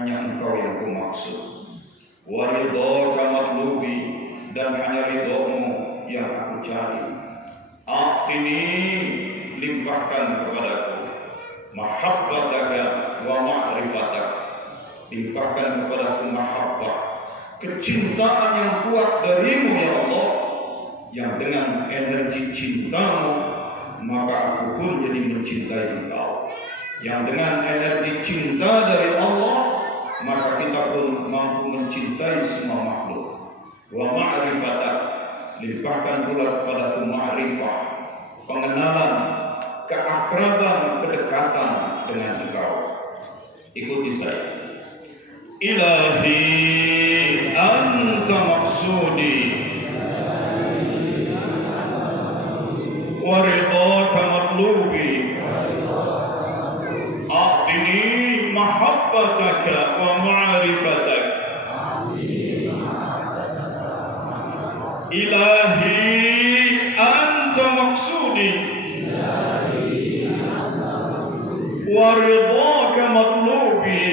hanya Engkau yang kumaksud. Wa ridhaka matlubi, dan hanya ridhomu yang aku cari. A'tini, limpahkan kepadaku mahabbataka wa ma'rifatak, limpahkan kepadaku mahabbah, kecintaan yang kuat darimu ya Allah, yang dengan energi cintamu maka aku pun jadi mencintai Engkau. Yang dengan energi cinta dari Allah maka kita pun mampu mencintai semua makhluk. Wa ma'rifatak, limpahkan pula kepadaku ma'rifah, pengenalan, keakraban, kedekatan dengan Engkau. Ikuti saya. Ilahi anta maksudi wa ridhaka matlubi, a'tini mahabbataka wa ma'rifatak. Ilahi anta maksudi wa ridhaka matlubi,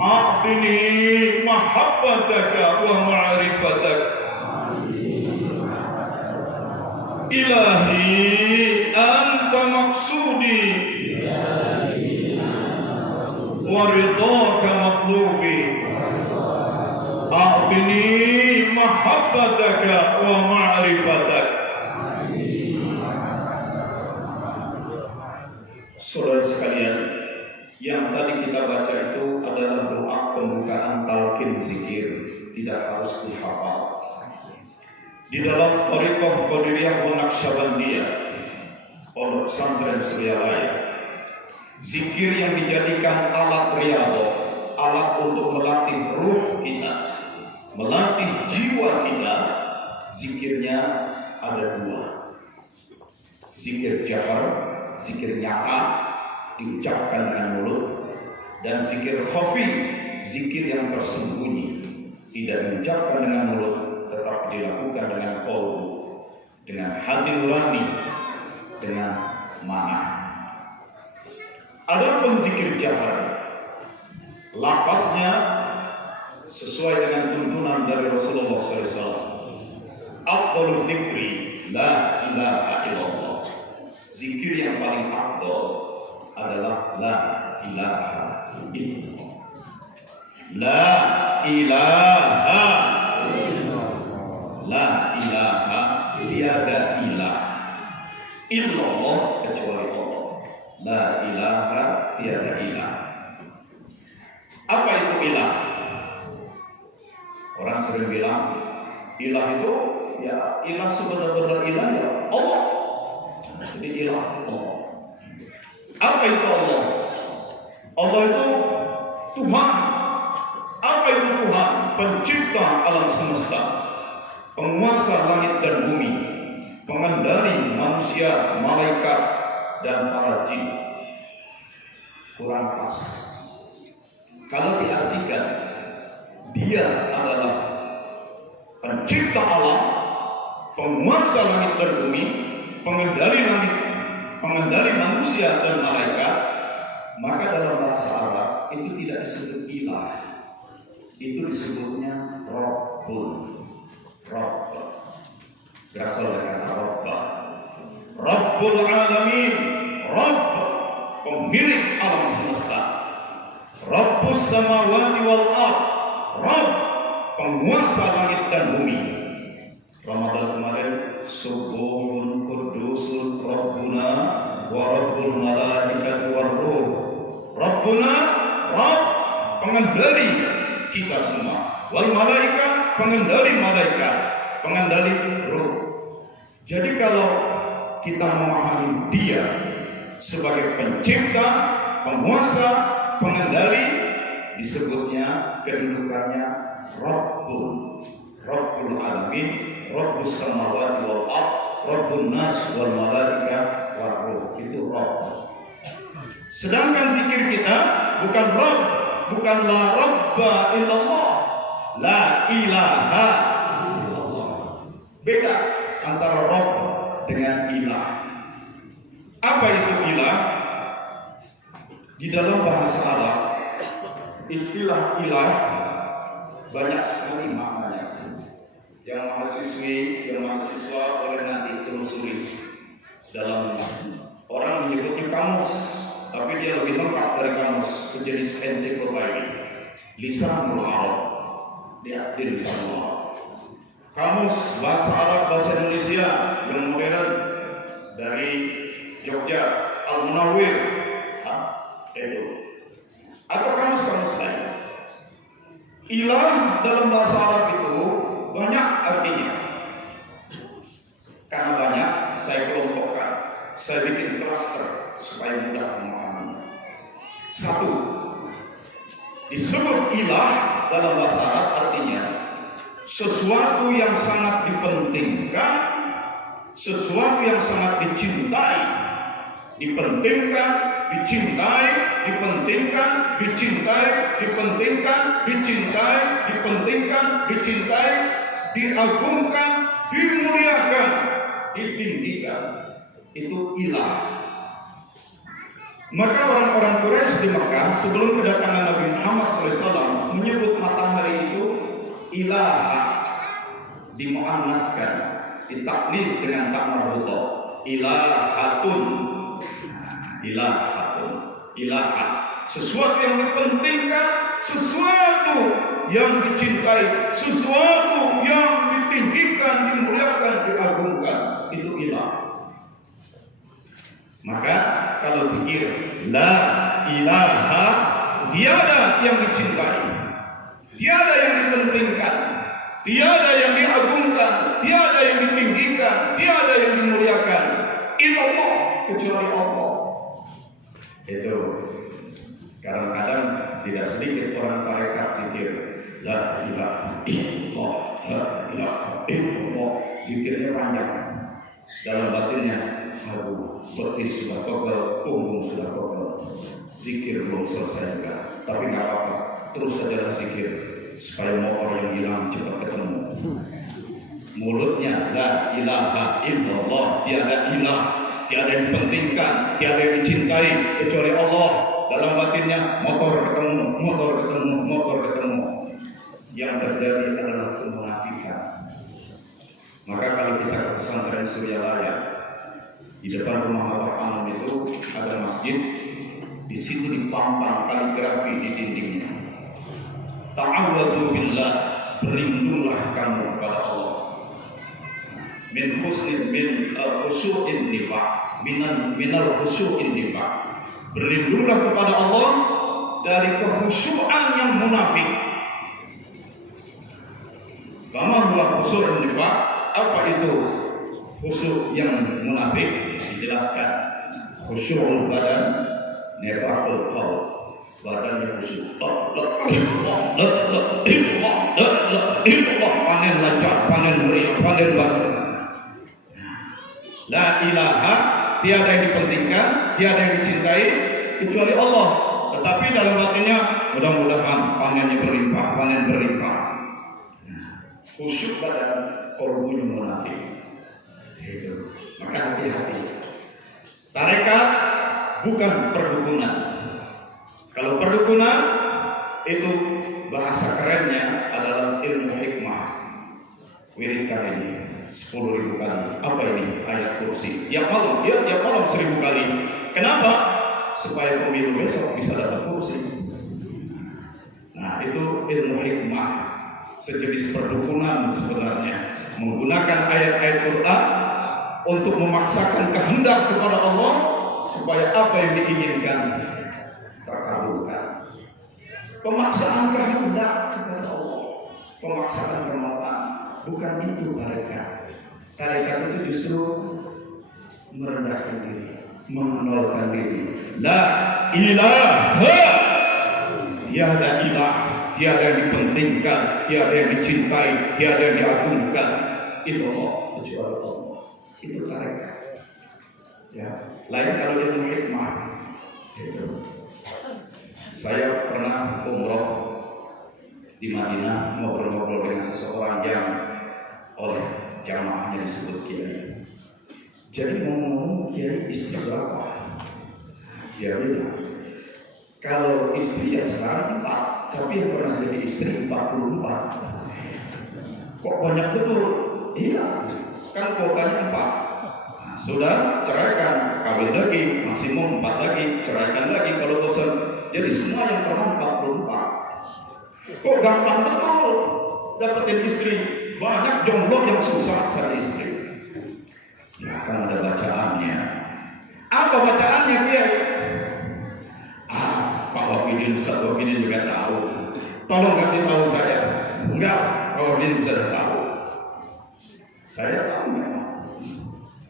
a'tini mahabbataka wa ma'rifatak. Ilahi anta maksudi wa ridhaka matlubi, a'tini mahabbataka wa ma'rifatak. Saudara sekalian, yang tadi kita baca itu adalah doa pembukaan talqin zikir, tidak harus dihafal. Di dalam Thariqah Qadiriyah wa Naqsyabandiyah, Pondok Pesantren Suryalaya, zikir yang dijadikan alat riyadhah, alat untuk melatih ruh kita, melatih jiwa kita, zikirnya ada dua. Zikir jahar, zikir nyata, diucapkan dengan mulut, dan zikir khafi, zikir yang tersembunyi, tidak diucapkan dengan mulut, tetap dilakukan dengan qalbu, dengan hati nurani, dengan mana. Adapun zikir jahar, lafaznya sesuai dengan tuntunan dari Rasulullah SAW. Afdhalul dzikri la ilaha illallah. Zikir yang paling afdal adalah la ilaha illallah. La ilaha illallah. La ilaha, tiada ilah. Illallah, kecuali Allah. La ilaha, tiada ilah. Apa itu ilah? Orang sering bilang ilah itu ya ilah sebenar-benar ilah ya Allah. Jadi ilah Allah. Apa itu Allah? Allah itu Tuhan. Apa itu Tuhan? Pencipta alam semesta, penguasa langit dan bumi, pengendali manusia, malaikat, dan para jin. Kurang pas. Kalau diartikan dia adalah pencipta alam, penguasa langit dan bumi, pengendali langit, pengendali manusia dan malaikat, maka dalam bahasa Arab itu tidak disebut ilah, itu disebutnya Rabbun. Rabb berasal dari kata Rabba, Rabbul Alamin, Rabb pemilik alam semesta, Rabbus samawati wal ard, Rabb penguasa langit dan bumi. Ramadan kemarin subuhun kudusul Rabbuna wa Rabbul malaikati war ruh. Rabbuna, Rabb pengendali kita semua, wal malaikat pengendali malaikat, pengendali ruh. Jadi kalau kita memahami dia sebagai pencipta, penguasa, pengendali, disebutnya kedudukannya Rabbul, Rabbul Alamin, Rabbus samawati wal ard, Rabbun nas wal malaika war ruh. Itu Rabb. Sedangkan zikir kita bukan Rabb, bukan la Rabba illallah, la ilaha illallah. Beda antara Rabb dengan ilah. Apa itu ilah? Di dalam bahasa Arab istilah ilah banyak sekali maknanya. Yang mahasiswa boleh nanti telusuri dalam orang menyebutnya kamus, tapi dia lebih lengkap dari kamus, sejenis ensiklopedia. Lisanul Arab, dia di Lisanul Arab. Kamus bahasa Arab, bahasa Indonesia yang modern dari Jogja, Al-Munawwir, itu. Atau kamus-kamus lain. Ilah dalam bahasa Arab itu banyak artinya. Karena banyak, saya kelompokkan, saya bikin cluster supaya mudah memahami. Satu, disebut ilah dalam bahasa Arab artinya sesuatu yang sangat dipentingkan, sesuatu yang sangat dicintai, dipentingkan, dicintai, dipentingkan, dicintai, dipentingkan, dicintai, dipentingkan, dicintai, diagungkan, dimuliakan, ditinggikan. Itu ilah. Maka orang-orang Quraisy di Mekah sebelum kedatangan Nabi Muhammad SAW menyebut matahari itu ilah, dimuannaskan, ditaknis dengan tak marbutoh, ilahatun, ilahatun, ilahat, sesuatu yang dipentingkan, sesuatu yang dicintai, sesuatu yang ditinggikan, dimuliakan, diagungkan, itu ilah. Maka kalau zikir la ilaha, tiada yang dicintai, tiada yang dipentingkan, tiada yang diagungkan, tiada yang ditinggikan, tiada yang dimuliakan, illallah, kecuali Allah. Itu kadang-kadang tidak sedikit orang tarekat zikir la ilaha illallah, la ilaha illallah, zikirnya panjang, dalam batinnya aduh, betis sudah kotor, punggung sudah kotor, zikir belum selesai juga. Tapi nggak apa-apa, terus saja zikir supaya motor yang hilang cepat ketemu. Mulutnya la ilaha illallah, tiada ilah, tiada yang dipentingkan, tiada yang dicintai kecuali Allah. Dalam batinnya motor ketemu, motor ketemu, motor ketemu. Yang terjadi adalah kemunafikan. Maka kalau kita ke pesantren Suryalaya, di depan rumah Abah Anum itu ada masjid, di situ dipampang kaligrafi di dindingnya. Ta'awwadzu billah, berlindunglah kamu kepada Allah. Min husnin min khusyu'in nifaq, minal khusyu'in nifaq. Berlindunglah kepada Allah dari kekhusyuan yang munafik. Fama huwa khusyu'un nifaq? Apa itu khusyuk yang munafik? Dijelaskan. Khusyu'ul badan, nifaqul qaul. Badannya khusyuk. Panen lancar, panen meriah, panen bagus. La ilaha, tiada yang dipentingkan, tiada yang dicintai kecuali Allah. Tetapi dalam batinnya mudah-mudahan panennya berlimpah, panen berlimpah. Khusyuk badan, qalbunya munafik. Itu. Maka hati-hati. Tarekat bukan perdukunan. Kalau perdukunan itu bahasa kerennya adalah ilmu hikmah. Wirid kali ini 10.000 kali. Apa ini? Ayat kursi. Tiap malam 1000 kali. Kenapa? Supaya pemilu besok bisa dapat kursi. Nah, itu ilmu hikmah. Sejenis perdukunan sebenarnya. Menggunakan ayat-ayat Quran untuk memaksakan kehendak kepada Allah supaya apa yang diinginkan terkabulkan. Pemaksaan kehendak kepada Allah, pemaksaan permohonan, bukan itu tarekat. Tarekat itu justru merendahkan diri, mengenalkan diri. La ilaha, tiada ilah, tiada yang dipentingkan, tiada yang dicintai, tiada yang diagungkan. Illallah, kecuali Allah. Itu tarekat. Ya, lain kalau ilmu hikmah. Itu. Saya pernah umroh di Madinah, ngobrol-ngobrol dengan seseorang yang oleh jamaahnya disebut kiai. Jadi ngomong-ngomong kiai istri berapa? Dia bilang, Kalau istri ya sekarang 4, tapi yang pernah jadi istri 44. Kok banyak betul? Iya, kan kuotanya 4. Nah, sudah ceraikan, kawin lagi, maksimum 4 lagi, ceraikan lagi kalau bosan. Jadi semua yang pernah 44. Kok gampang betul dapetin istri? Banyak jomblo yang susah cari istri. Ya kan ada bacaannya. Apa bacaannya dia? Pak Wafidin, Ustaz Wafidin juga tahu. Tolong kasih tahu saya. Enggak, Pak Wafidin sudah tahu. Saya tahu memang.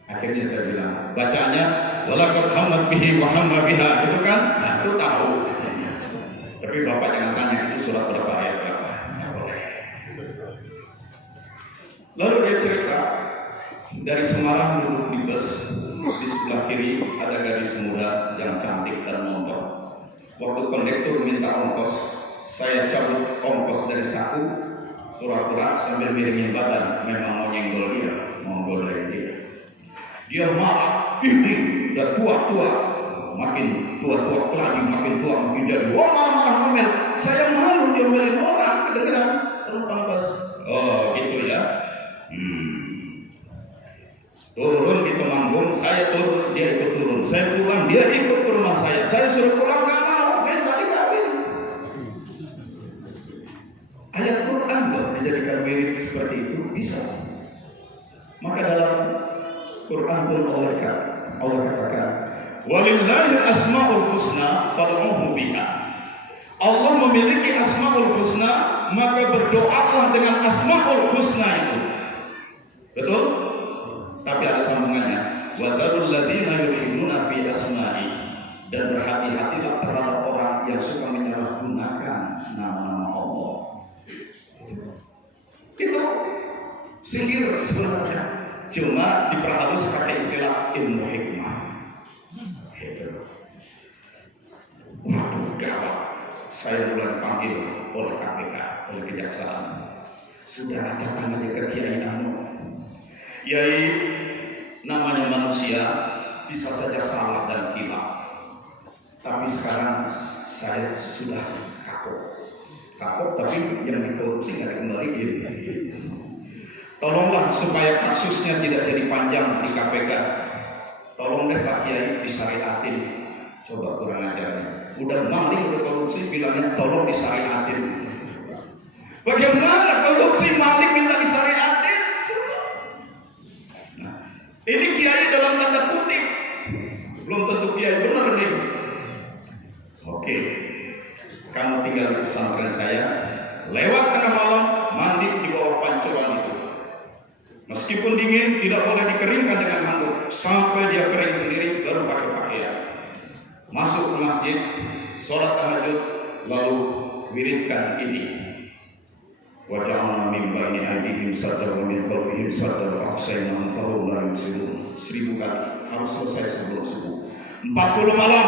Akhirnya saya bilang, bacaannya walaqad hammat bihi wa hamma biha, itu kan? Nah, itu tahu. Tapi Bapak jangan tanya itu surat berapa ayat berapa. Nggak boleh. Lalu dia cerita dari Semarang duduk di bus, di sebelah kiri ada gadis muda yang cantik dan montok. Waktu kondektur minta ongkos, saya cabut ongkos dari saku, pura-pura sambil miringin badan, memang mau nyenggol dia, mau godain dia. Dia marah, ini udah tua-tua, makin tua-tua lagi, makin tua makin jadi. Wah, marah-marah ngomel. Saya malu diomelin orang, kedengeran penumpang bus. Oh gitu ya. Turun di Temanggung, saya turun, dia ikut turun. Saya pulang, dia ikut ke rumah saya. Saya suruh pulang, gak mau, minta dikawin. Ayat Quran loh dijadikan wirid seperti itu bisa. Maka dalam Quran pun Allah katakan, walillahi asmaul husna fad'uhu biha. Allah memiliki asmaul husna, maka berdoalah dengan asmaul husna itu. Betul? Tapi ada sambungannya. Wa darul ladzina yulhiduna fi asma'i, dan berhati-hatilah terhadap orang yang suka menyalahgunakan nama-nama Allah. Itu sihir sebenarnya, cuma diperhalus pakai istilah ilmu hikmah. Waduh, gawat. Saya mulai dipanggil oleh KPK, oleh kejaksaan. Sudah datang aja ke Kiai Nano. Yai, namanya manusia bisa saja salah dan hilaf. Tapi sekarang saya sudah kapok tapi yang dikorupsi nggak dikembaliin. Tolonglah supaya kasusnya tidak jadi panjang di KPK. Tolong deh Pak Kiai disyariatin. Coba kurang ajarnya. Udah maling, udah korupsi, bilangnya tolong disyariatin. Bagaimana korupsi maling minta disyariatin? Ini kiai dalam tanda kutip, belum tentu kiai benar nih. Oke, kamu tinggal di pesantren saya, lewat tengah malam, mandi di bawah pancuran itu. Meskipun dingin, tidak boleh dikeringkan dengan handuk, sampai dia kering sendiri, baru pakai pakaian. Masuk ke masjid, sholat tahajud, lalu wiridkan ini. Waja'alna min baini aydihim sadda wa min khalfihim sadda fa'asaynahum fahum la yubsirun. 1000 kali harus selesai sebelum subuh. 40 malam.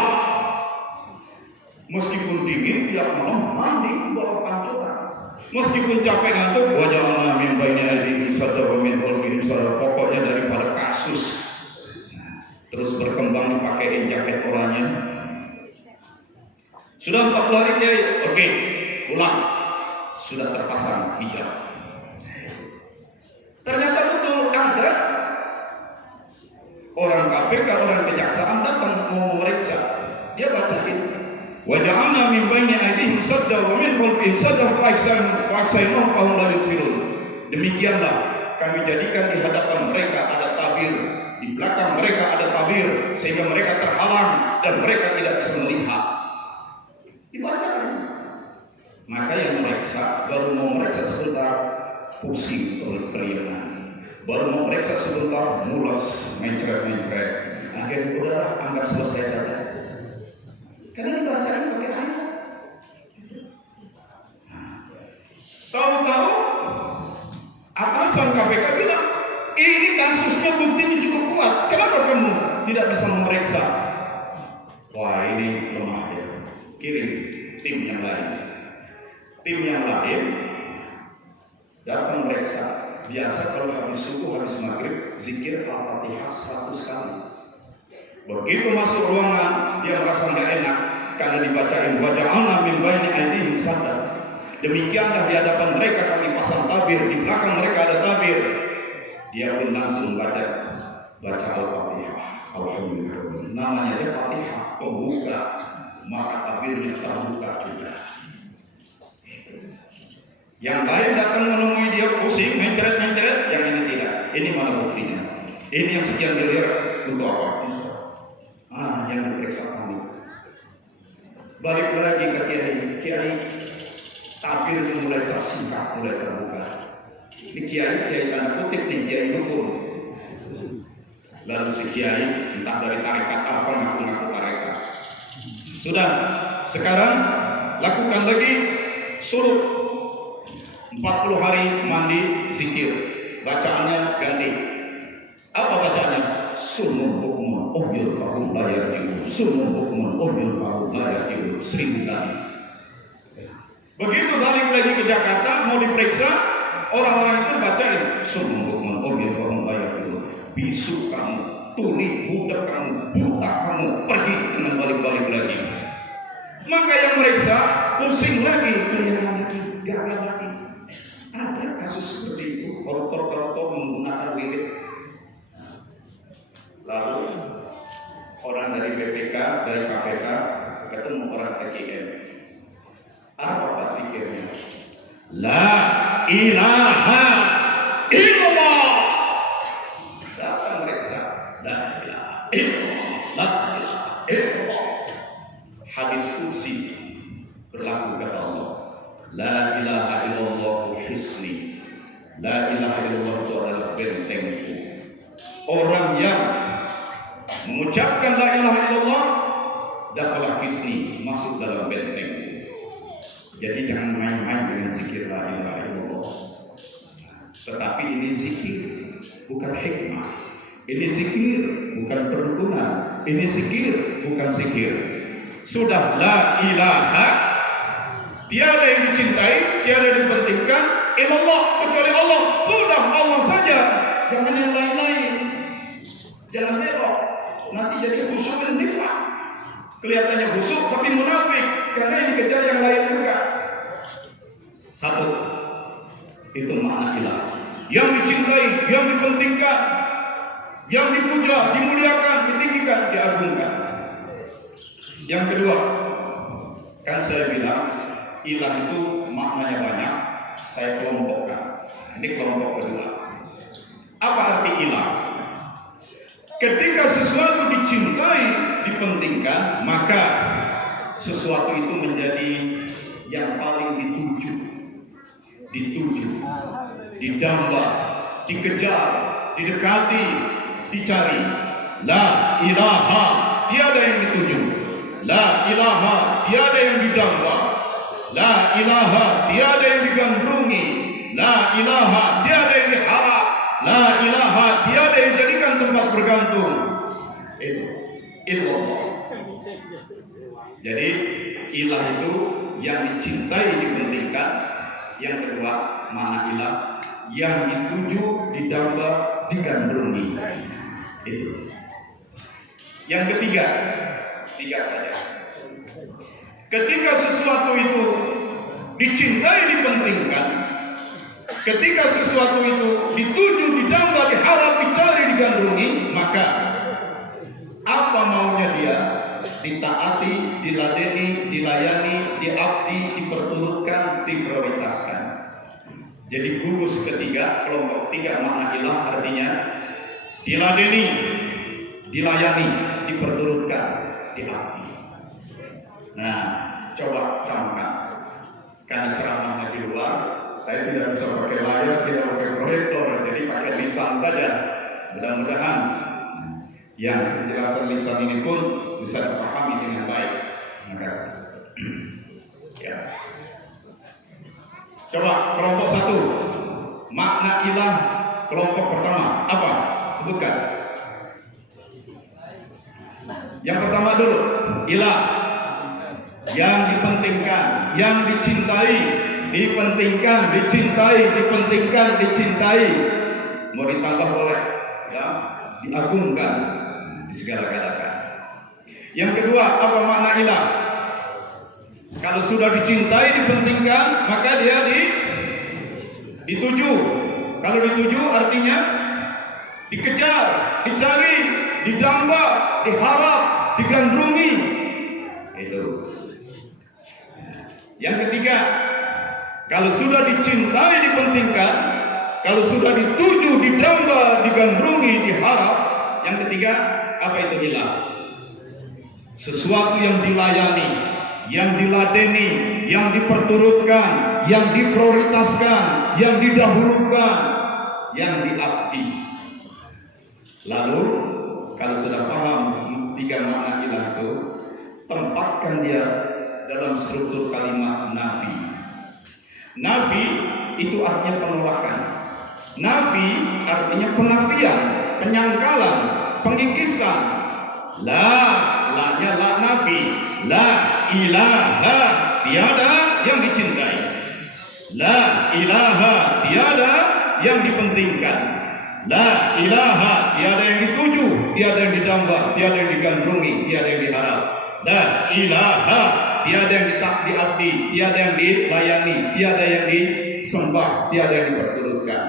Meskipun dingin tiap malam mandi di bawah pancuran. Meskipun capek ngantuk, waja'alna min baini aydihim sadda wa min khalfihim sadda. Pokoknya daripada kasus terus berkembang dipakein jaket oranye. Sudah 40 hari Kiai, oke, pulang. Sudah terpasang hijab. Ternyata betul ada orang KPK, orang kejaksaan datang mau memeriksa. Dia bacain, waja'alna min baini aydihim sadda wa min khalfihim sadda fa'asaynahum fahum la yubsirun. Demikianlah kami jadikan di hadapan mereka ada tabir, di belakang mereka ada tabir, sehingga mereka terhalang dan mereka tidak bisa melihat. Dibacakan. Maka yang memeriksa baru mau memeriksa sebentar pusing oleh keriangan, baru mau memeriksa sebentar mulas mencret. Akhirnya udahlah, anggap selesai saja. Karena dibacain pakai ayat. Tahu-tahu atasan KPK bilang, ini kasusnya buktinya cukup kuat. Kenapa kamu tidak bisa memeriksa? Wah, ini lemah ya. Kirim tim yang lain. Tim yang lain datang meriksa. Biasa kalau habis subuh, habis maghrib, zikir Al-Fatihah 100 kali. Begitu masuk ruangan, dia merasa nggak enak. karena dibacain waja'alna min baini aydihim sadda. Demikianlah di hadapan mereka kami pasang tabir, di belakang mereka ada tabir. Dia pun langsung baca Al-Fatihah. Alhamdulillah. Namanya aja Fatihah, pembuka, maka tabirnya terbuka juga. Yang lain datang menemui dia pusing, mencret-mencret, yang ini tidak. Ini mana buktinya? Ini yang sekian miliar untuk apa? Yang diperiksa kami. Balik lagi ke kiai, tabirnya mulai tersingkap, mulai terbuka. Ini kiai tanda kutip nih, kiai dukun. Lalu si kiai entah dari tarekat apa ngaku-ngaku tarekat. Sudah, sekarang lakukan lagi suluk 40 hari mandi zikir. Bacaannya ganti. Apa bacaannya? Sunnah hukmun uhyul fahum la yarji'un. Sunnah hukmun uhyul fahum la yarji'un. 1000 kali. Begitu balik lagi ke Jakarta mau diperiksa, orang-orang itu bacain sunnah hukmun uhyul fahum la yarji'un. Bisu kamu, tuli budak kamu, buta kamu, pergi, dengan balik-balik lagi. Maka yang meriksa pusing lagi, kelihatan lagi, gagal lagi. Ada kasus seperti itu, koruptor-koruptor menggunakan wirid. Lalu orang dari BPK, dari KPK ketemu orang TKM. Apa zikirnya? La ilaha illallah. Datang meriksa. La ilaha illallah. La ilaha illallah. Hadis kursi berlaku kata Allah. La ilaha illallah hisni. La ilaha illallah itu adalah bentengku. Orang yang mengucapkan la ilaha illallah dakhala hisni, masuk dalam bentengku. Jadi jangan main-main dengan zikir la ilaha illallah. Tetapi ini zikir, bukan hikmah. Ini zikir, bukan perdukunan. Ini zikir, bukan zikir. Sudah la ilaha, tiada yang dicintai, tiada yang dipentingkan illallah kecuali Allah. Sudah Allah saja, jangan yang lain-lain. Jangan belok, nanti jadi khusyuk dan nifaq. Kelihatannya khusyuk tapi munafik karena yang dikejar yang lain juga. Satu, itu makna ilah. Yang dicintai, yang dipentingkan, yang dipuja, dimuliakan, ditinggikan, diagungkan. Yang kedua, kan saya bilang ilah itu maknanya banyak, saya kelompokkan. Ini kelompok kedua. Apa arti ilah? Ketika sesuatu dicintai, dipentingkan, maka sesuatu itu menjadi yang paling dituju, didamba, dikejar, didekati, dicari. La ilaha, tiada yang dituju. La ilaha, tiada yang didamba. La ilaha, tiada yang digandrungi. La ilaha, tiada yang diharap. La ilaha, tiada yang jadikan tempat bergantung. Illallah. Jadi ilah itu yang dicintai, dipentingkan. Yang kedua, makna ilah yang dituju, didamba, digandrungi. Itu. Yang ketiga, tiga saja. Ketika sesuatu itu dicintai, dipentingkan, ketika sesuatu itu dituju, didamba, diharap, dicari, digandrungi, maka apa maunya dia? Ditaati, diladeni, dilayani, diabdi, diperturutkan, diprioritaskan. Jadi gugus ketiga, kelompok tiga makna ilah artinya diladeni, dilayani, diperturutkan, diabdi. Nah, coba camkan. Karena ceramahnya di luar, saya tidak bisa pakai layar, tidak pakai proyektor, jadi pakai lisan saja. Mudah-mudahan yang penjelasan lisan ini pun bisa dipahami dengan baik. Terima kasih. Ya. Coba kelompok satu, makna ilah kelompok pertama apa? Sebutkan. Yang pertama dulu, ilah yang dipentingkan, yang dicintai, dipentingkan, dicintai, dipentingkan, dicintai. Mau ditambah boleh, ya, diagungkan, disegala-galakan. Yang kedua, apa makna ilah? Kalau sudah dicintai, dipentingkan, maka dia dituju. Kalau dituju artinya dikejar, dicari, didamba, diharap, digandrungi. Itu. Yang ketiga, kalau sudah dicintai, dipentingkan, kalau sudah dituju, didamba, digandrungi, diharap, yang ketiga, apa itu ilah? Sesuatu yang dilayani, yang diladeni, yang diperturutkan, yang diprioritaskan, yang didahulukan, yang diabdi. Lalu, kalau sudah paham tiga makna ilah itu, tempatkan dia dalam struktur kalimat nafi. Nafi itu artinya penolakan. Nafi artinya penafian, penyangkalan, pengikisan. La-nya la nafi. La ilaha, tiada yang dicintai. La ilaha, tiada yang dipentingkan. La ilaha, tiada yang dituju, tiada yang didamba, tiada yang digandrungi, tiada yang diharap. La ilaha, tiada yang diabdi, tiada yang dilayani, tiada yang disembah, tiada yang diperturutkan.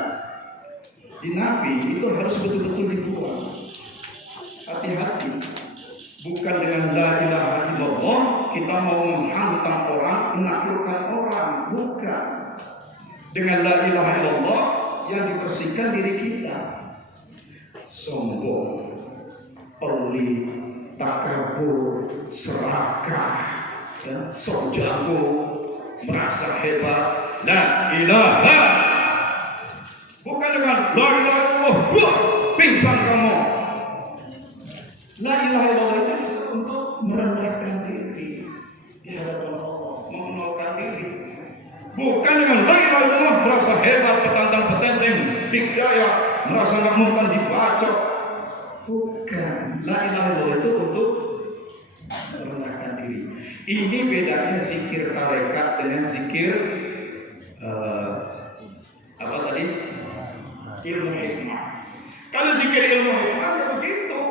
Di nafi itu harus betul-betul dibuang. Hati-hati. Bukan dengan la ilaha illallah kita mau menghantam orang, menaklukkan orang. Bukan. Dengan la ilaha illallah yang dibersihkan diri kita. Sombong, pelit, takabur, serakah, sok jago, merasa hebat. La ilaha. Bukan dengan la ilaha illallah, pingsan kamu. La ilaha illallah itu untuk merendahkan diri di hadapan Allah, mengenalkan diri. Bukan dengan la ilaha illallah merasa hebat, petantang-petenteng, dikdaya, merasa nggak mungkin dibacok. Bukan. La ilaha illallah itu untuk merendahkan diri. Ini bedanya zikir tarekat dengan zikir apa tadi? Ilmu hikmah. Kalau zikir ilmu hikmah ya begitu.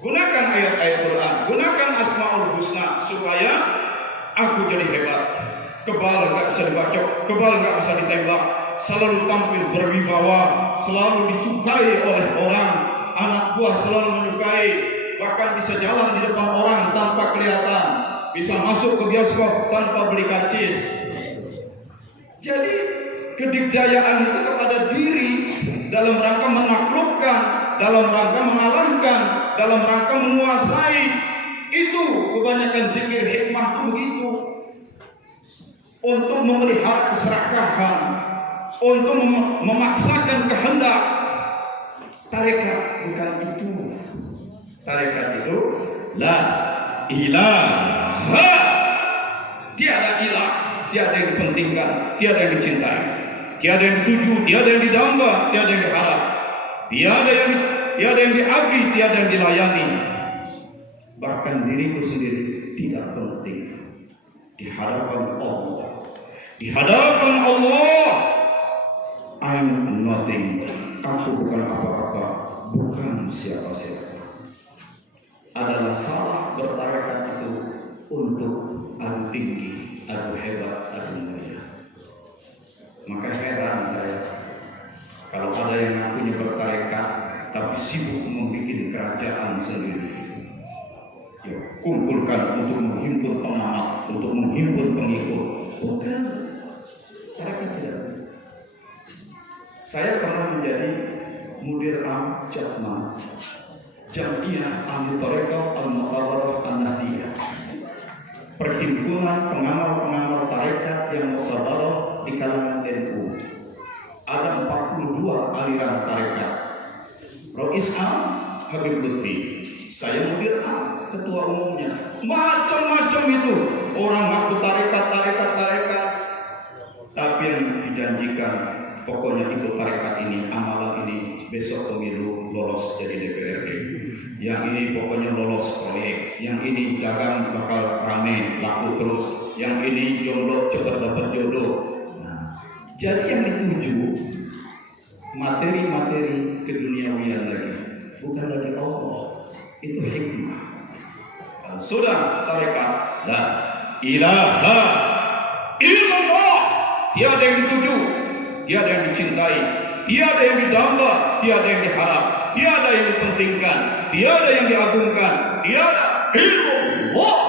Gunakan ayat-ayat Quran, gunakan Asmaul Husna supaya aku jadi hebat. Kebal nggak bisa dibacok, kebal nggak bisa ditembak, selalu tampil berwibawa, selalu disukai oleh orang, anak buah selalu menyukai, bahkan bisa jalan di depan orang tanpa kelihatan, bisa masuk ke bioskop tanpa beli karcis. Jadi kedikdayaan itu kepada diri dalam rangka menaklukkan, dalam rangka mengalahkan, dalam rangka menguasai. Itu kebanyakan zikir hikmah itu begitu. Untuk memelihara keserakahan, untuk memaksakan kehendak. Tarekat bukan itu. Tarekat itu la ilaha, tiada ilah, tiada yang dipentingkan, tiada yang dicintai, tiada yang dituju, tiada yang didamba, tiada yang diharap, tiada yang diabdi, tiada yang dilayani. Bahkan diriku sendiri tidak penting di hadapan Allah. Di hadapan Allah, I'm nothing. Aku bukan apa-apa, bukan siapa-siapa. Adalah salah bertarekat itu untuk adu tinggi, adu hebat, adu mulia. Maka heran saya kalau ada yang ngakunya bertarekat tapi sibuk membuat kerajaan sendiri. Ya, kumpulkan untuk menghimpun pengamat, untuk menghimpun pengikut. Bukan. Tarekat tidak. Saya pernah menjadi mudir am Jatman Jam'iyah Ahli Tarekat Al-Muqarrarah An-Nahdiyah, perhimpunan pengamal-pengamal tarekat yang muqarrarah di kalangan NU. Ada 42 aliran tarekat. Rois Am Habib Lutfi, saya mudir am, ketua umumnya. Macam-macam itu. Orang ngaku tarekat. Tapi yang dijanjikan, pokoknya ikut tarekat ini, amalan ini, besok pemilu lolos jadi DPRD. Yang ini pokoknya lolos proyek. Yang ini dagang bakal rame, laku terus. Yang ini jomblo cepat dapat jodoh. Nah, jadi yang dituju materi-materi keduniawian lagi, bukan lagi Allah. Itu hikmah. Sudah tarekat, ilaha illallah. Tiada yang dituju, tiada yang dicintai, tiada yang didamba, tiada yang diharap, tiada yang dipentingkan, tiada yang diagungkan, tiada illallah.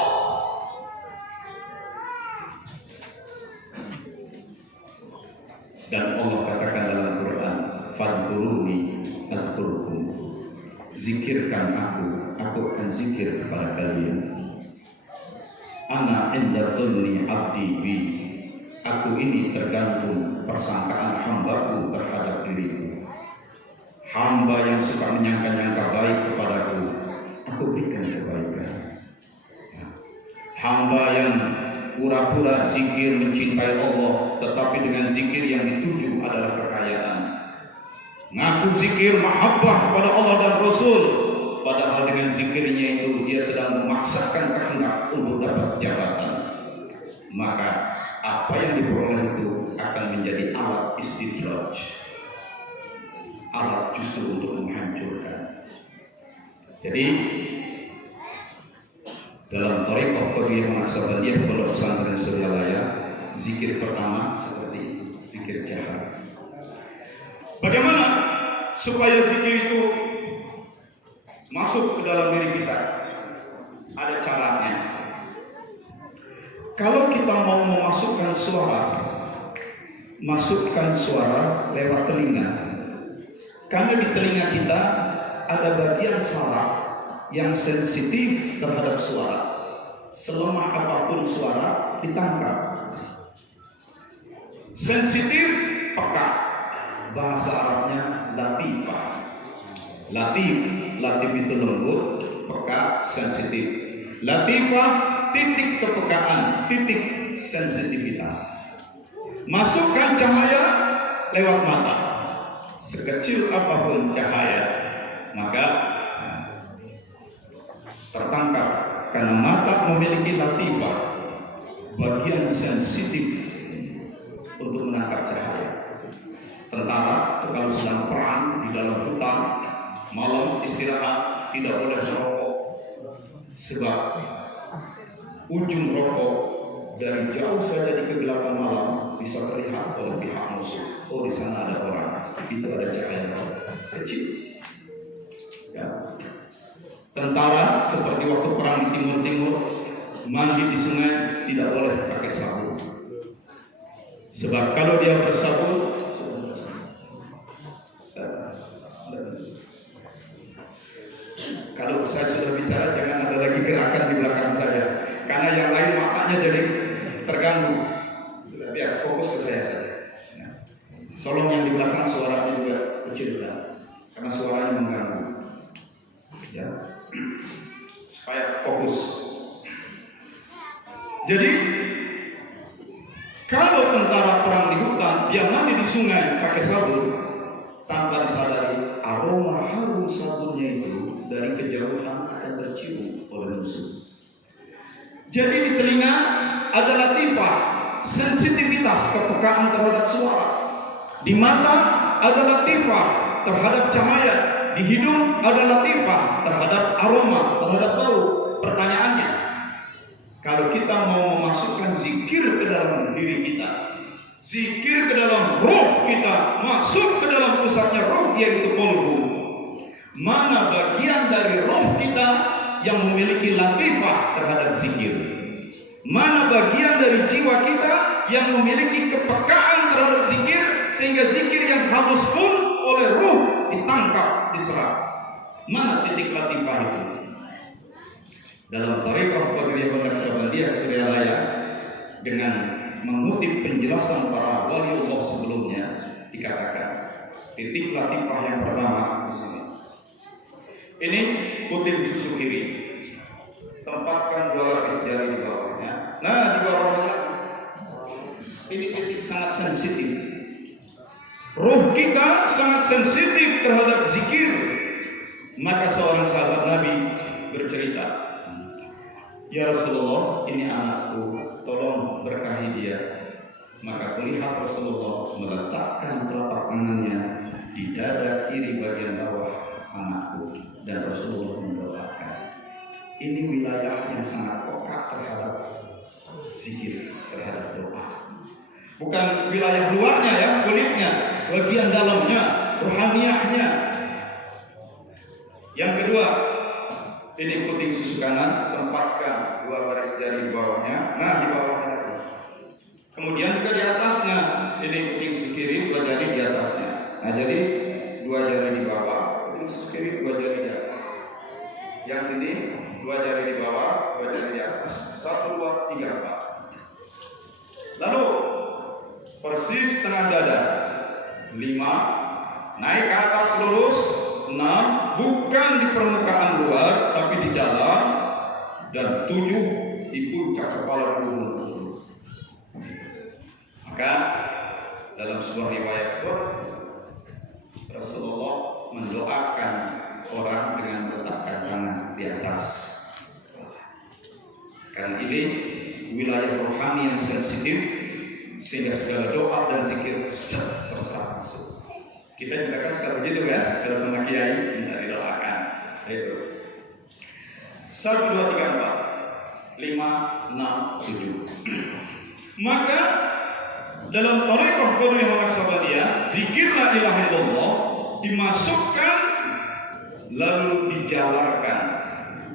Dan Allah katakan dalam Quran, fadhkuruni azkurkum. Zikirkan aku akan zikir kepada kalian. Ana inda dzanni abdi bi. Aku ini tergantung persangkaan hambaku terhadap diriku. Hamba yang suka menyangka-nyangka baik kepadaku, aku berikan kebaikan. Hamba yang pura-pura zikir mencintai Allah, tetapi dengan zikir yang dituju adalah kekayaan. Ngaku zikir mahabbah kepada Allah dan Rasul, padahal dengan zikirnya itu dia sedang memaksakan kehendak untuk dapat jabatan. Maka apa yang diperoleh itu akan menjadi alat istidraj, alat justru untuk menghancurkan. Jadi dalam Thariqah Qadiriyah Naqsabandiyah Pondok Pesantren Suryalaya, zikir pertama seperti itu, zikir jahar. Bagaimana supaya zikir itu masuk ke dalam diri kita? Ada caranya. Kalau kita mau memasukkan suara, masukkan suara lewat telinga. Karena di telinga kita ada bagian saraf yang sensitif terhadap suara. Selemah apapun suara ditangkap. Sensitif, peka. Bahasa Arabnya latifah. Latif itu lembut, peka, sensitif. Latifah, titik kepekaan, titik sensitivitas. Masukkan cahaya lewat mata. Sekecil apapun cahaya, maka tertangkap, karena mata memiliki latifah, bagian sensitif untuk menangkap cahaya. Tentara kalau sedang perang di dalam hutan, malam istirahat tidak boleh merokok, sebab ujung rokok dari jauh saja di kegelapan malam bisa terlihat oleh pihak musuh. Oh, di sana ada orang, itu ada cahaya kecil. Ya. Tentara seperti waktu perang di Timur, mandi di sungai tidak boleh pakai sabun. Sebab kalau dia bersabun, kalau saya sudah bicara jangan ada lagi gerakan di belakang saya, karena yang lain makanya jadi terganggu. Sudah, biar fokus ke saya saja. Nah, tolong yang di belakang suaranya juga kecilkan, karena suaranya mengganggu. Ya. Supaya fokus. Jadi kalau tentara perang di hutan, dia mandi di sungai pakai sabun, tanpa disadari aroma harum sabunnya itu dari kejauhan akan tercium oleh musuh. Jadi di telinga ada latifah, sensitivitas kepekaan terhadap suara. Di mata ada latifah terhadap cahaya. Di hidung ada latifah terhadap aroma, terhadap bau. Pertanyaannya, kalau kita mau memasukkan zikir ke dalam diri kita, zikir ke dalam roh kita, masuk ke dalam pusatnya roh, yaitu qalbu, mana bagian dari roh kita yang memiliki latifah terhadap zikir? Mana bagian dari jiwa kita yang memiliki kepekaan terhadap zikir, sehingga zikir yang halus pun oleh roh ditangkap, diserap? Mana titik latifah itu? Dalam Thariqah Qadiriyah Naqsabandiyah Suryalaya, dengan mengutip penjelasan para waliullah sebelumnya, dikatakan titik latifah yang pertama di sini. Ini kutip susu kiri, tempatkan 2 lapis jari di bawahnya. Nah, di bawahnya ini titik sangat sensitif. Roh kita sangat sensitif terhadap zikir. Maka seorang sahabat Nabi bercerita, "Ya Rasulullah, ini anakku, tolong berkahi dia." Maka kulihat Rasulullah meletakkan telapak tangannya di dada kiri bagian bawah anakku, dan Rasulullah mendoakan. Ini wilayah yang sangat peka terhadap zikir terhadap doa. Bukan wilayah luarnya ya, kulitnya, bagian dalamnya, rohaniahnya. Yang kedua, ini puting susu kanan, tempatkan 2 baris jari di bawahnya. Nah, di bawahnya lagi. Kemudian juga di atasnya, ini puting susu kiri, 2 jari di atasnya. Nah, jadi 2 jari di bawah, puting susu kiri, 2 jari di atas. Yang sini 2 jari di bawah, 2 jari di atas. 1, 2, 3, 4. Lalu persis tengah dada. 5, naik ke atas lurus. 6, bukan di permukaan luar tapi di dalam. Dan 7, di puncak kepala dulu. Maka dalam sebuah riwayat Rasulullah mendoakan orang dengan meletakkan tangan di atas. Karena ini wilayah rohani yang sensitif, sehingga segala doa dan zikir terserah masuk. Kita juga kan suka begitu kan, kalau sama kiai minta didoakan. Itu 1, 2, 3, 4, 5, 6, 7. Maka dalam thariqah Qadiriyah Naqsabandiyah, zikir la ilaha illallah dimasukkan lalu dijalarkan,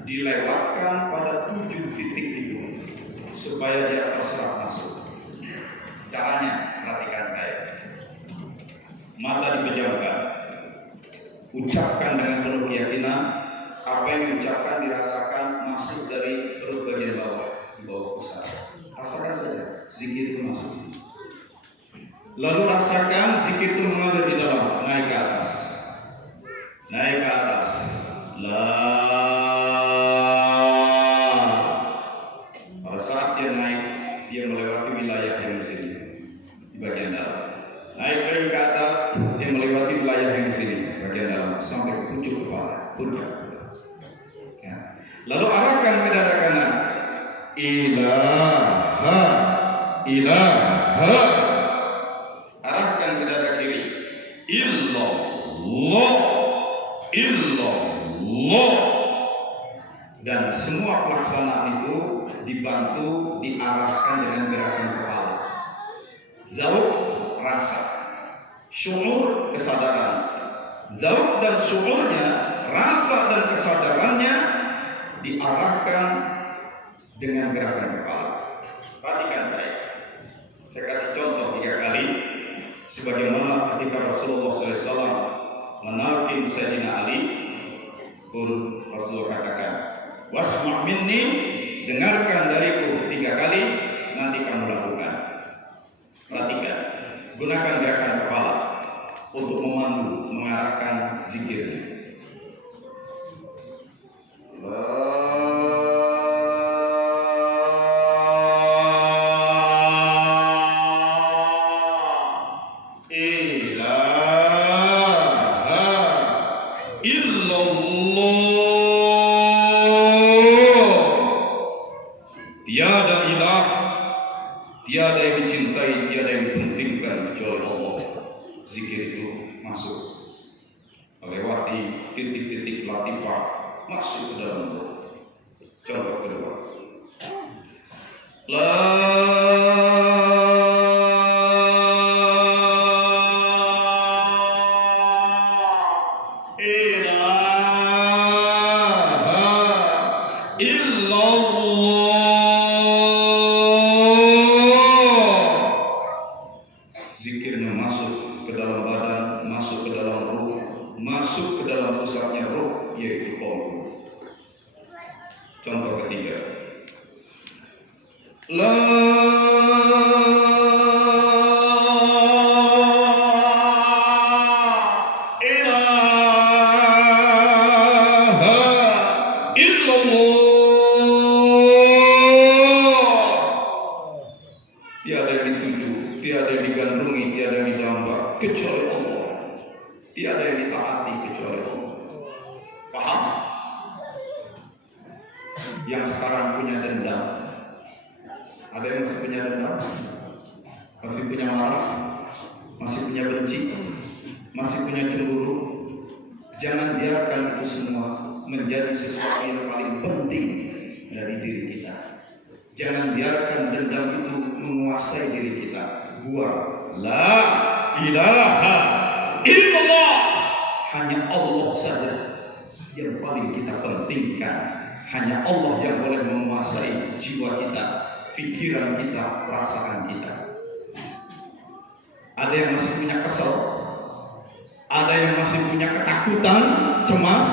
dilewatkan pada 7 titik itu supaya dia terserap masuk. Caranya perhatikan saya. Mata dipejamkan, ucapkan dengan penuh keyakinan. Apa yang diucapkan dirasakan masuk dari perut bagian bawah, di bawah pusat. Rasakan saja, zikir itu masuk. Lalu rasakan zikir itu mengalir di dalam, naik ke atas. Naik ke atas. Pada saat dia naik, dia melewati wilayah yang di sini, di bagian dalam. Naik lagi ke atas, dia melewati wilayah yang di sini, bagian dalam, sampai ke puncak kepala, puncak. Ya. Lalu arahkan ke dada kanan. Ilaha, ilaha. Arahkan ke dada kiri. Illallah, illallah. Dan semua pelaksanaan itu dibantu, diarahkan dengan gerakan kepala. Zauq, rasa. Syuur, kesadaran. Zauq dan syuurnya, rasa dan kesadarannya diarahkan dengan gerakan kepala. Perhatikan saya. Saya kasih contoh 3 kali. Sebagaimana ketika Rasulullah SAW menalkin Sayyidina Ali, pun Rasulullah katakan, wasma' minni, dengarkan dariku 3 kali, nanti kamu lakukan. Perhatikan, gunakan gerakan kepala untuk memandu, mengarahkan zikir. Tiada yang dicintai, tiada yang dipentingkan kecuali Allah. Zikir itu masuk, melewati titik-titik latifah, masuk ke dalam roh. Contoh kedua, la ilaha illallah. Zikirnya masuk ke dalam badan, masuk ke dalam ruh, masuk ke dalam pusatnya ruh, yaitu qalbu. Contoh ketiga, la ilaha illallah. Tiada yang dituju, tiada yang digandrungi, tiada yang didamba kecuali Allah. Tiada yang ditaati kecuali Allah. Paham? Yang sekarang punya dendam, ada yang masih punya dendam, masih punya marah, masih punya benci, masih punya cemburu. Jangan biarkan itu semua menjadi sesuatu yang paling penting dari diri kita. Jangan biarkan dendam itu menguasai diri kita. Buang. La ilaha illallah. Hanya Allah saja yang paling kita pentingkan. Hanya Allah yang boleh menguasai jiwa kita, pikiran kita, perasaan kita. Ada yang masih punya kesel, ada yang masih punya ketakutan, cemas,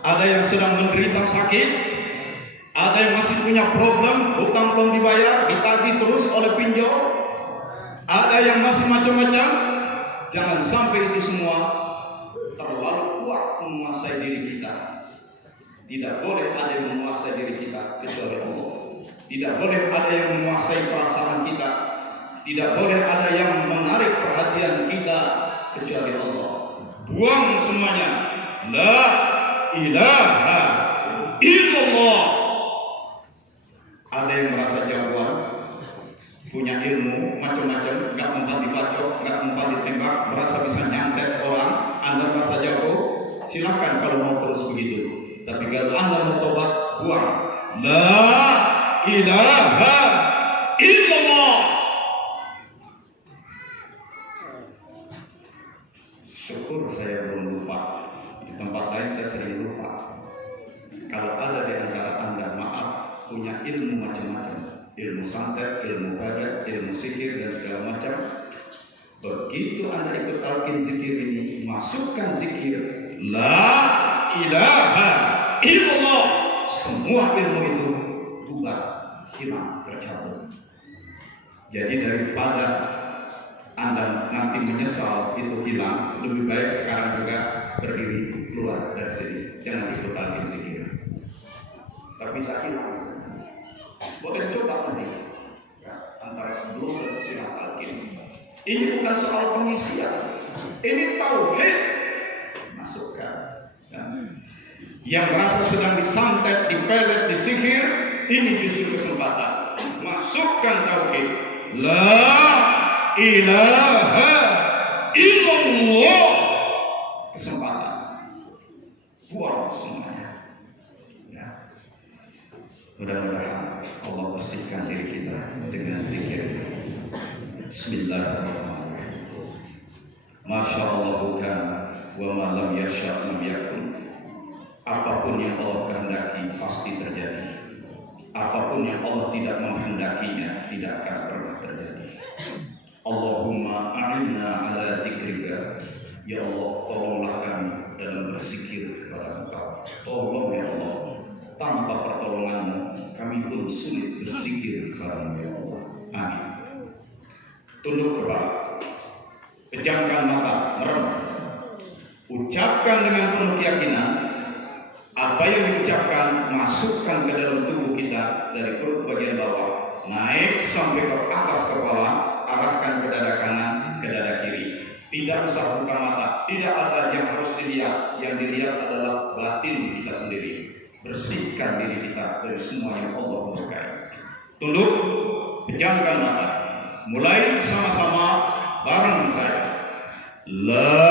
ada yang sedang menderita sakit, ada yang masih punya problem, hutang belum dibayar, ditagih terus oleh pinjol, ada yang masih macam-macam. Jangan sampai itu semua terlalu kuat menguasai diri kita. Tidak boleh ada yang menguasai diri kita kecuali Allah. Tidak boleh ada yang menguasai perasaan kita. Tidak boleh ada yang menarik perhatian kita kecuali Allah. Buang semuanya. La ilaha illallah. Ada yang merasa jagoan, punya ilmu macam-macam, nggak mempan dibacok, nggak mempan ditembak, merasa bisa nyantet orang. Anda merasa jago, silakan kalau mau terus begitu. Tapi kalau Anda mau tobat, buang. La ilaha illallah. Syukur saya belum lupa. Di tempat lain saya sering lupa. Kalau ada di antara Anda, maaf, punya ilmu macam-macam, ilmu santet, ilmu barat, ilmu sihir dan segala macam. Begitu Anda ikut talqin zikir ini, masukkan zikir La ilaha illallah. Semua ilmu itu bubar, hilang, tercabut. Jadi daripada Anda nanti menyesal itu hilang, lebih baik sekarang juga berdiri keluar dari sini. Jangan ikut talqin zikir. Bisa hilang. Boleh coba nanti antara sebelum dan sesudah talqin. Ini bukan soal pengisian, ini tauhid. Masukkan. Yang merasa sedang disantet, dipelet, disihir, ini justru kesempatan. Masukkan tauhid. La ilaha illallah. Kesempatan. Buang semuanya. Ya. Mudah-mudahan Allah bersihkan diri kita dengan zikir. Bismillahirrahmanirrahim. Masya Allah bukan wa ma lam yasha' lam yakun. Apapun yang Allah kehendaki pasti terjadi. Apapun yang Allah tidak menghendakinya tidak akan pernah terjadi. Allahumma a'inna ala zikrika. Ya Allah, tolonglah kami dalam berzikir kepada Engkau. Tolong ya Allah. Tanpa pertolongan-Mu kami pun sulit berzikir kepada-Mu ya Allah. Amin. Tunduk kepala, pejamkan mata, merem, ucapkan dengan penuh keyakinan. Apa yang diucapkan masukkan ke dalam tubuh kita dari perut bagian bawah, naik sampai ke atas kepala, arahkan ke dada kanan, ke dada kiri. Tidak usah buka mata, tidak ada yang harus dilihat. Yang dilihat adalah batin kita sendiri. Bersihkan diri kita dari semua yang Allah murkai. Tunduk, pejamkan mata. Mulai sama-sama bareng saya. La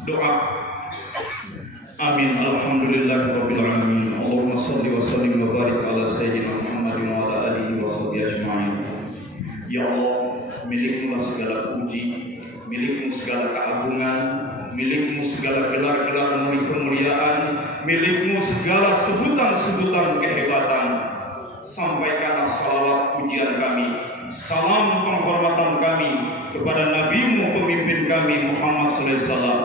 Doa. Amin. Alhamdulillahirabbil alamin. Allahumma shalli wa sallim wa barik ala sayyidina Muhammadin wa ala alihi wa sahbihi ajma'in. Ya Allah, milikmu segala puji, milikmu segala keagungan, milikmu segala gelar-gelar kemuliaan, milikmu segala sebutan-sebutan kehebatan. Sampaikanlah salawat pujian kami, salam penghormatan kami kepada Nabi-Mu, pemimpin kami Muhammad sallallahu alaihi wasallam.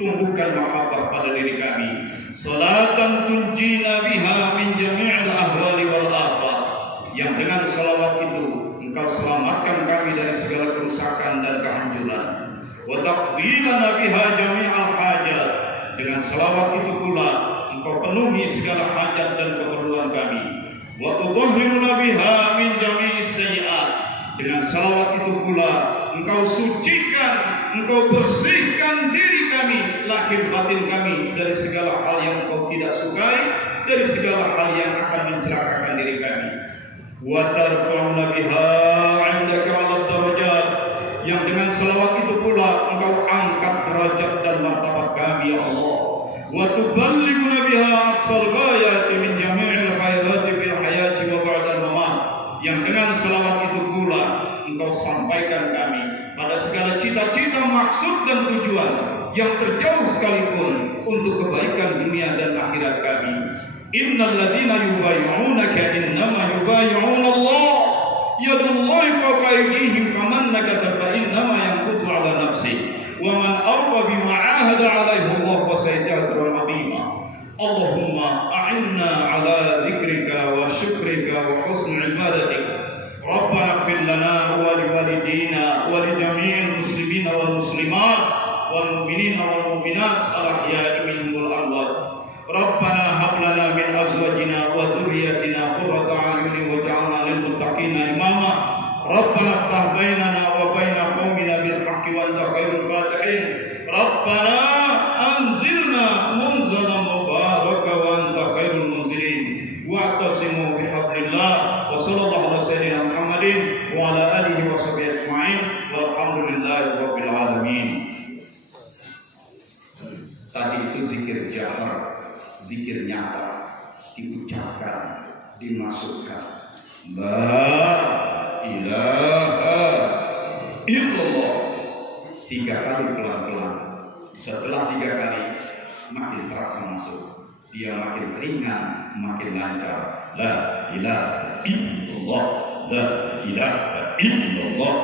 Tumbuhkan mahabbah pada diri kami. Salatan tunjina biha min jami'il ahwali wal afat. Yang dengan salawat itu Engkau selamatkan kami dari segala kerusakan dan kehancuran. Wa taqdilana biha jami'al hajat. Dengan salawat itu pula Engkau penuhi segala hajat dan keperluan kami. Wa tutahhiruna biha min jami'is sayyi'at. Dengan salawat itu pula Engkau sucikan, Engkau bersihkan diri kami, lahir batin kami dari segala hal yang Engkau tidak sukai, dari segala hal yang akan mencelakakan diri kami. Wa tarfa'una biha 'indaka 'ala darajat. Yang dengan salawat itu pula Engkau angkat derajat dan martabat kami, ya Allah. Wa tuballighuna biha aqsal ghayati min jami'il khairati fil hayati wa ba'da al-mamat. Yang dengan salawat itu pula Engkau sampaikan kami pada segala cita-cita, maksud dan tujuan yang terjauh sekalipun untuk kebaikan dunia dan akhirat kami. Innal ladzina yubayyi'unaka innama yubayyi'una Allah. Yadullahi fawqa aydihim faman nakatha fa innama yanqutu 'ala nafsihi wa man awfa bima 'ahada 'alaihi Allah fa sayaj'alu 'azima. Allahumma a'inna 'ala dzikrika wa syukrika wa husni 'ibadatik. Rabbana ighfir lana wa liwalidina wa li jami'il muslimina wal muslimat wal mu'minina wal mu'minat al-ahya'i minhum wal amwat. Rabbana hab lana min azwajina wa dhurriyyatina qurrata a'yunin waj'alna lil muttaqina imama. Rabbana iftah bainana wa baina qaumina bil haqqi wa anta khairul fatihin. Rabbana anzilna munzalan mubaraka wa anta khairul munzilin. Wa'tasimu bihablillah wa sallallahu ala sayyidina Muhammadin wa ala alihi wa sahbihi ajma'in walhamdulillahi rabbil alamin. Tadi itu zikir jahar, zikir nyata, diucapkan, dimasukkan. La ilaha illallah 3 kali pelan-pelan. Setelah 3 kali makin terasa masuk, dia makin ringan, makin lancar. La ilaha illallah, la ilaha illallah.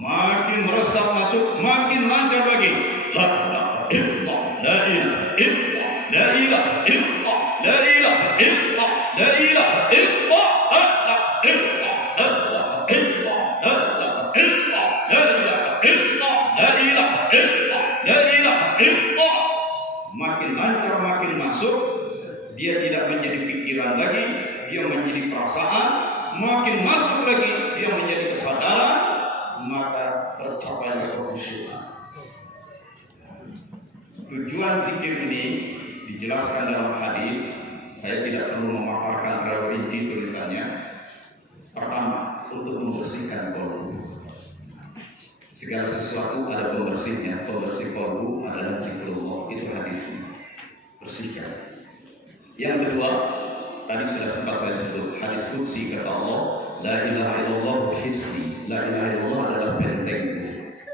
Makin meresap masuk, makin lancar lagi. La ilaha illallah, la ilaha illallah, la ilaha illallah, la ilaha illallah, la ilaha illallah, la ilaha illallah, la ilaha illallah, la ilaha illallah, la ilaha illallah, la ilaha illallah. Makin lancar, makin masuk. Dia tidak menjadi pikiran lagi, dia menjadi perasaan. Makin masuk lagi, dia menjadi kesadaran. Maka tercapai kekhusyuan. Tujuan zikir ini dijelaskan dalam hadis. Saya tidak perlu memaparkan terlalu rinci tulisannya. Pertama, untuk membersihkan qalbu. Segala sesuatu ada pembersihnya. Pembersih qalbu adalah zikrullah. Itu hadisnya. Bersihkan. Yang kedua, tadi sudah sempat saya sebut hadis qudsi kata Allah, la ilaha illallah hisni. La ilaha illallah adalah benteng.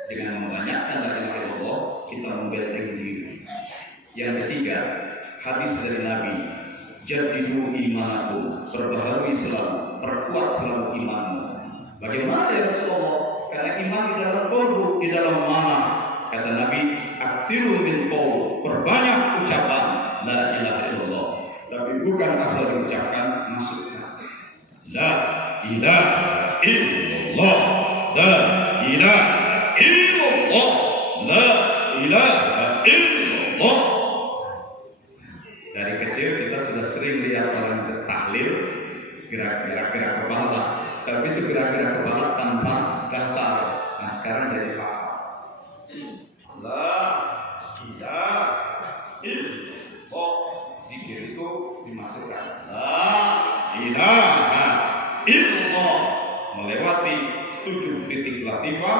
Dengan membanyakkan la ilaha illallah, kita membenteng diri. Yang ketiga, hadis dari Nabi, jadidu imanakum, perbaharui selalu, perkuat selalu imanmu. Bagaimana ya Rasulullah? Karena iman di dalam qalbu, di dalam mana? Kata Nabi, aktsiru min qaul, perbanyak ucapan la ilaha illallah. Tapi bukan asal diucapkan, masukkan. La ilaha illallah, la ilaha illallah, la ilaha illallah. Dari kecil kita sudah sering lihat orang tahlil gerak-gerak kepala, tapi itu gerak-gerak kepala tanpa dasar. Nah sekarang jadi paham. La ilaha illallah, zikir itu dimasukkan. La ilaha illallah, melewati 7 titik latifah,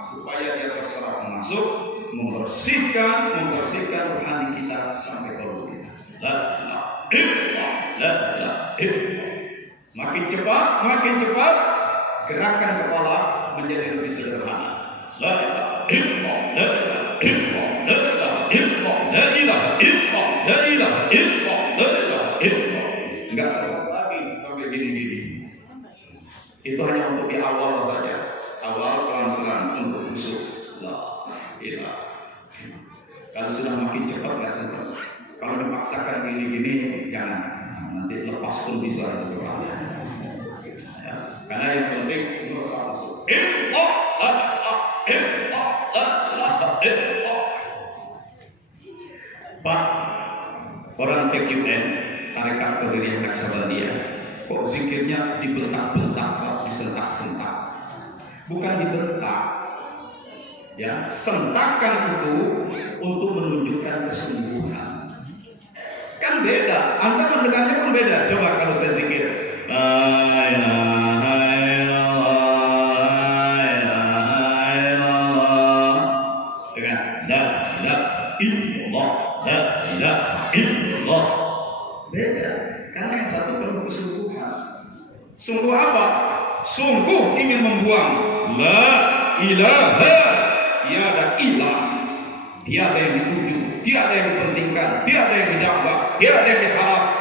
supaya dia terserap masuk, membersihkan rohani kita sampai ke lubuk kita. La ilaha illallah, la ilaha illallah. Makin cepat gerakan kepala menjadi lebih sederhana. La ilaha illallah, la ilaha illallah, la ilaha illallah, la ilaha illallah, la ilaha illallah, la ilaha illallah. Enggak serap lagi sampai gini-gini. Itu hanya untuk di awal saja. Awal pelan-pelan untuk khusyuk. La ilaha. Kalau sudah makin cepat nggak sempat. Kalau dipaksakan gini-gini jangan. Nanti lepas pun bisa itu orangnya. Ya. Karena yang penting meresap masuk. Allah, Pak, orang TQN, tarekat Qadiriyah Naqsabandiyah, kok zikirnya dibentak-bentak, disentak-sentak? Bukan dibentak, ya, sentakan itu untuk menunjukkan kesungguhan. Kan beda, Anda mendengarnya pun beda. Coba kalau saya zikir, la ilaha illallah, dengan la ilaha illallah, la ilaha illallah, beda. Karena yang satu penuh kesungguhan. Sungguh apa? Sungguh ingin membuang la ilaha, tiada ilah, tiada yang dituju, tiada yang dipentingkan, tiada yang didakwa, tiada yang diharap,